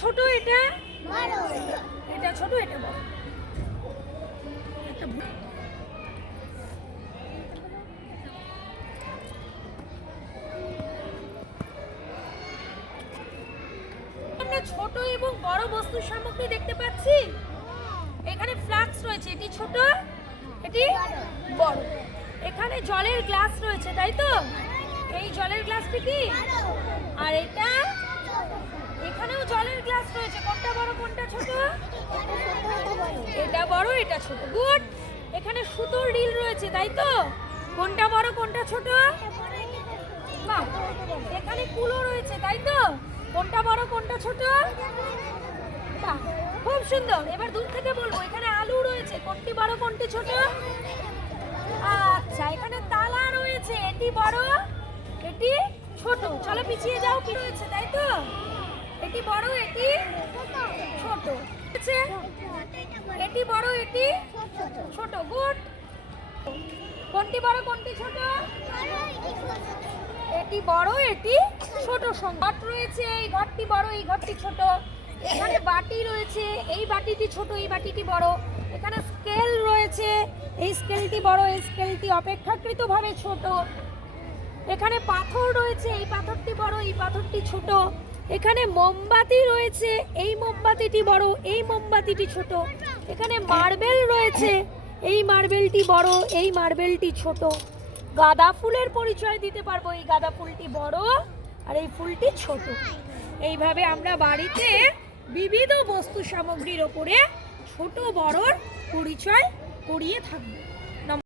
ছোট, এটা বড়, এটা ছোট, এটা বড়। আমরা ছোট এবং বড় বস্তু সামগ্রী দেখতে পাচ্ছি। এখানে ফ্লাস্ক রয়েছে, এটি ছোট, এটি বড়। এখানে জলের গ্লাস রয়েছে, তাই তো? এই জলের গ্লাসটি কি? আর এটা, এখানেও জলের গ্লাস রয়েছে। কোনটা বড় কোনটা ছোট? এটা বড়, এটা ছোট। গুড। এখানে সুতোর রিল রয়েছে, তাই তো? কোনটা বড় কোনটা ছোট? বাহ। এখানে কুলো রয়েছে, তাই তো? কোনটা বড় কোনটা ছোট? বাহ, খুব সুন্দর। এবার দূর থেকে বলবো, এখানে আলু রয়েছে, কোনটি বড় কোনটি ছোট? আচ্ছা, এখানে তালা রয়েছে, এটি বড়, এটি ছোট। চলো পিছিয়ে যাও, কি রয়েছে, তাই তো? এটি বড়, এটি ছোট। এটি বড়, এটি ছোট। গুড। কোনটি বড় কোনটি ছোট? এটি বড়, এটি ছোট। ঘট রয়েছে, এই ঘরটি বড়, এই ঘরটি ছোট। এখানে বাটি রয়েছে, এই বাটিটি ছোট, এই বাটিটি বড়। এখানে স্কেল রয়েছে, এই স্কেলটি বড়, এই স্কেলটি অপেক্ষাকৃতভাবে ছোট। এখানে পাথর রয়েছে, এই পাথরটি বড়, এই পাথরটি ছোট। এখানে মোমবাতি রয়েছে, এই মোমবাতিটি বড়, এই মোমবাতিটি ছোট। এখানে মার্বেল রয়েছে, এই মার্বেলটি বড়, এই মার্বেলটি ছোট। গাঁদা ফুলের পরিচয় দিতে পারবো, এই গাঁদা ফুলটি বড় আর এই ফুলটি ছোট। এইভাবে আমরা বাড়িতে বিবিধ বস্তু সামগ্রীর ওপরে ছোট বড়র পরিচয় করিয়ে থাকবো।